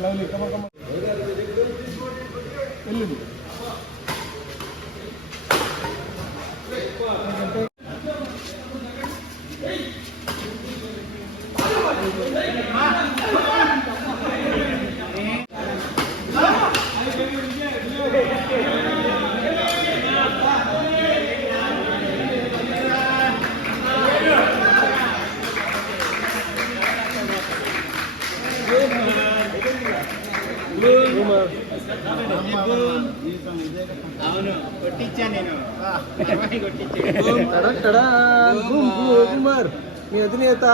Lovely, come on, come on. అవును కొట్టించా నేను కుమార్ మీ అధినేత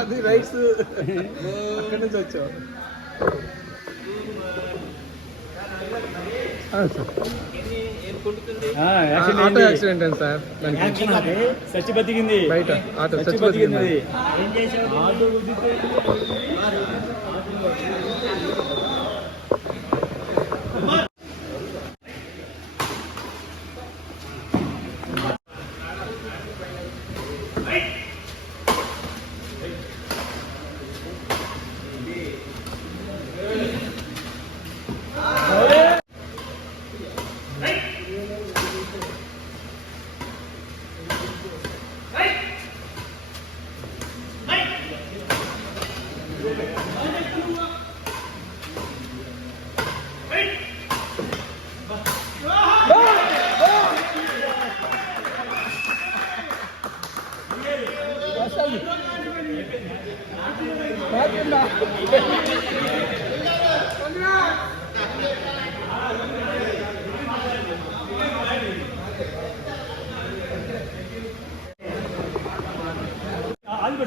అది రైట్స్ అక్కడి నుంచి వచ్చావు. ఆటో యాక్సిడెంట్ అయింది సార్. సచ్చి బతికింది బయట ఆటో సచ్చి బతికింది. ఏం చేసావు? ఆటో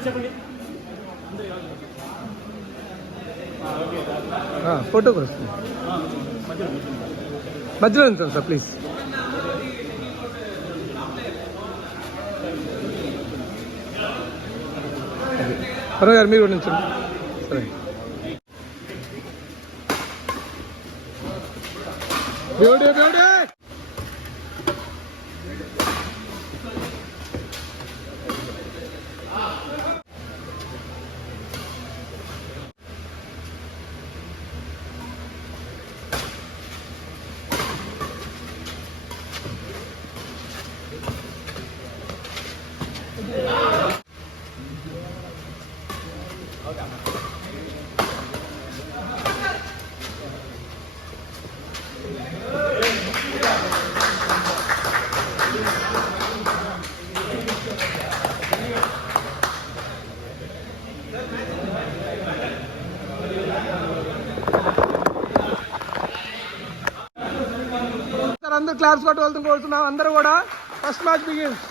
చెప్పండి. ఫోటో కూడా వస్తుంది మధ్యలో ఉంటాను సార్ ప్లీజ్. పర్వ గారు మీరు కూడా నుంచండి. సరే బ్యూటీ బ్యూటీ. అందరూ క్లాప్స్ కొట్టవలసిన కోరుతున్నాం. అందరూ కూడా ఫస్ట్ మ్యాచ్ బిగిన్స్.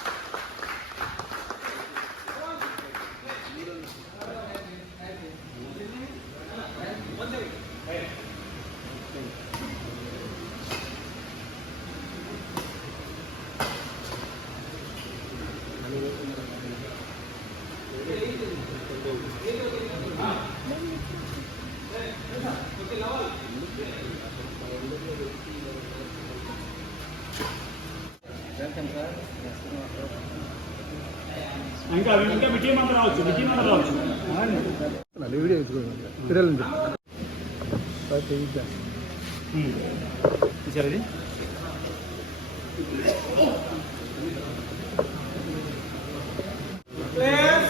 ఇంకా మీ టీం అంతా రావచ్చు. వీడియో పిల్లలు చూసారది. Players,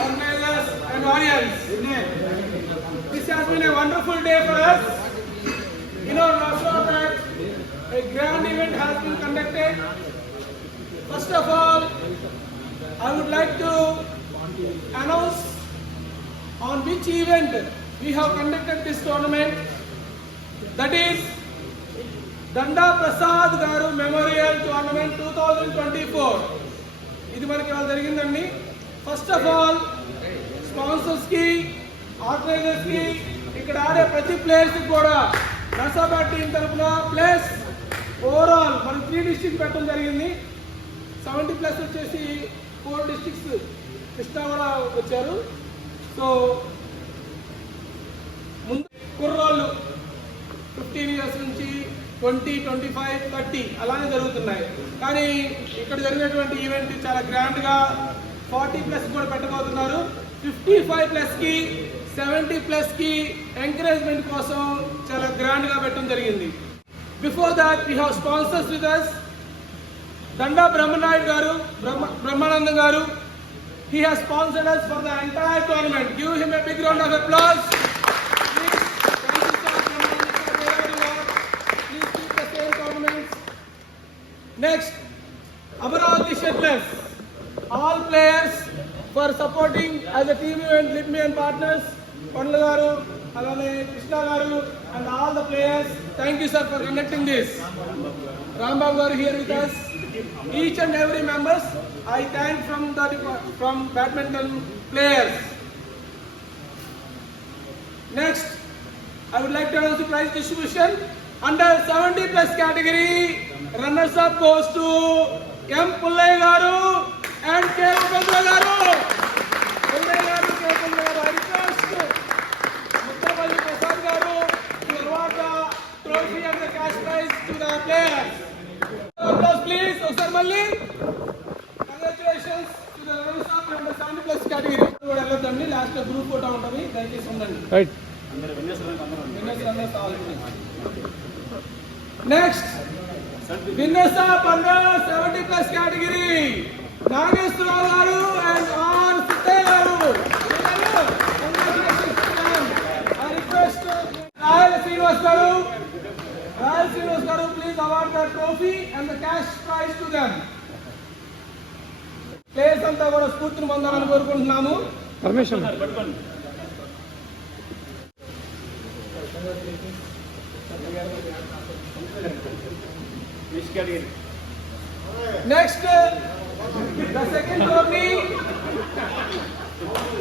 organizers and audience, this has been a wonderful day for us. You know also that a grand event has been conducted. First of all, I would like to announce on which event we have conducted this tournament. That is Danda Prasad Garu Memorial Tournament 2024. ఇది మనకి ఇవాళ జరిగిందండి. First of all sponsors కి, ఆర్గనైజర్స్ కి, ఇక్కడ ఆడే ప్రతి ప్లేయర్స్ కి కూడా నర్సాబాద్ టీం తరఫున ప్లస్ ఓవరాల్ మనం 3 డిస్ట్రిక్ట్ పెట్టడం జరిగింది. 70+ వచ్చేసి 4 డిస్ట్రిక్ట్స్ కృష్ణా కూడా వచ్చారు. సో ముందు కుర్రోళ్ళు 15 ఇయర్స్ నుంచి 20, 25, 30 అలానే జరుగుతున్నాయి. కానీ ఇక్కడ జరిగినటువంటి ఈవెంట్ చాలా గ్రాండ్గా 40+ కూడా పెట్టబోతున్నారు. 55+ కి 70+ కి ఎంకరేజ్మెంట్ కోసం చాలా గ్రాండ్గా పెట్టడం జరిగింది. Before that we have sponsors with us. Danda Brahmanaidu garu, Brahmanandam గారు. He has sponsored us for the entire tournament. Give him a big round of applause. Please, thank you sir, Brahmanandam sir, wherever you are. Please keep the same tournaments. Next, Amaravati Shettlers. All players for supporting as a team event, Litme and partners, Pandla garu, alane Krishna garu, and all the players. Thank you sir for conducting this. Rambabu garu here with us. Each and every members, I thank from badminton players. Next, I would like to announce the prize distribution. Under 70+ category, runners up goes to M. Pullai garu and K. Upendra garu. Pullai garu, K. Upendra garu. I request Muttapalli Prasad garu to award the trophy and the cash prize to the players. Applause please. Sir Malli. Congratulations to the runners up under 70+ category. కూడా వెళ్ళొద్దండి, last group photo ఉంటుంది, దయచేసి ఉండండి. Right. Next winners of under 70+ category Nageswararao గారు and are Siddayya గారు. I request రాయల శ్రీనివాస్ గారు, please award the trophy and the cash prize to them. Players అంతా కూడా స్ఫూర్తిని పొందాలని కోరుకుంటున్నాము. Permission. Next, the second trophy,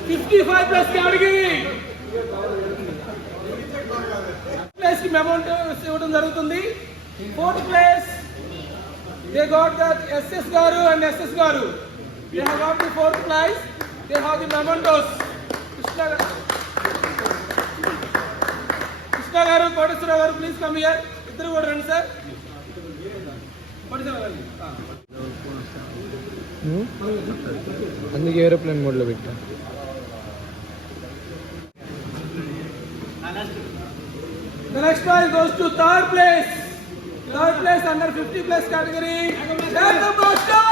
55+ category. Place ki amount ఇవ్వడం జరుగుతుంది. 4th place, they got that SS garu and SS garu. They have got the 4th prize. They have the mementos. Krishna garu, Kodeswara garu, please come here. Iddaru kuda ranడి sir. అందుకే ఏరోప్లేన్ మోడ్లో పెట్టా. The next prize goes to third place under 50+ category. Jacob Master.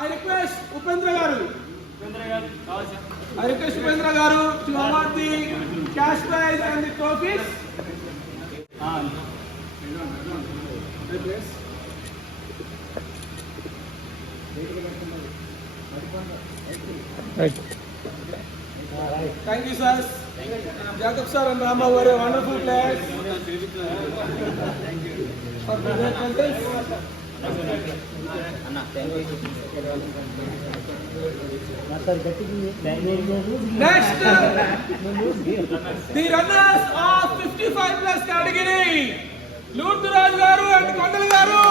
I request Upendra garu to award the cash prize and the trophies. Right. Thank you sir. Jacob sir and Rama were wonderful players. For the great presence. Next, the runners of 55+ category, Lurturaj garu and Kondal garu.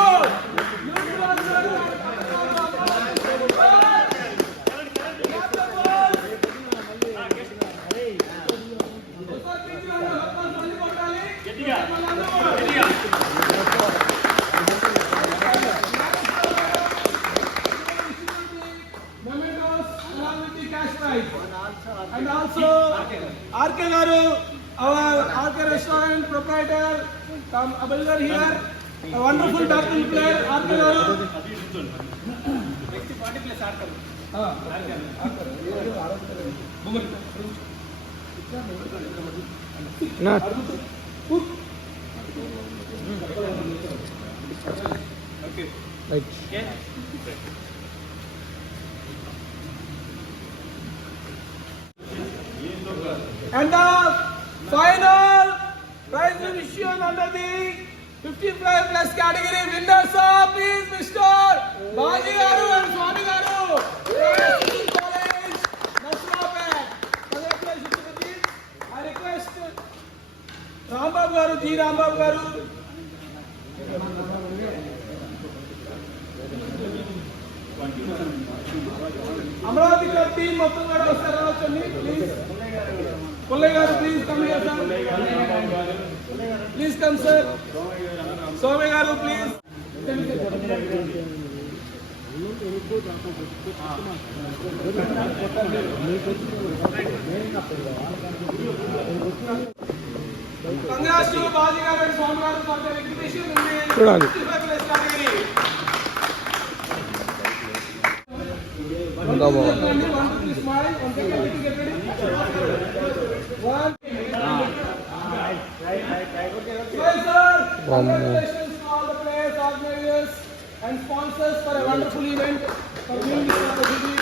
And also RK garu, our RK restaurant proprietor, come available here, a wonderful badminton player, RK garu. నా And the final prize will issue under the 55 plus category. Winners of is Mr. Baji Garu and Swami Garu. College, Nasrabad. Congratulations. I request Rambab Garu, G. Rambab Garu. Amravati ka team మొత్తం కూడా వస్తారా వచ్చండి please. Pullai garu, please come here, sir. Please come, sir. Swami garu, please. Congrats to Baji garu and Swami garu for the recognition in the 55 plus category. One, two, three, smile. One, two, three, get ready. One. Well, sir, congratulations to all the players, organizers, and sponsors for a wonderful event for being this opportunity.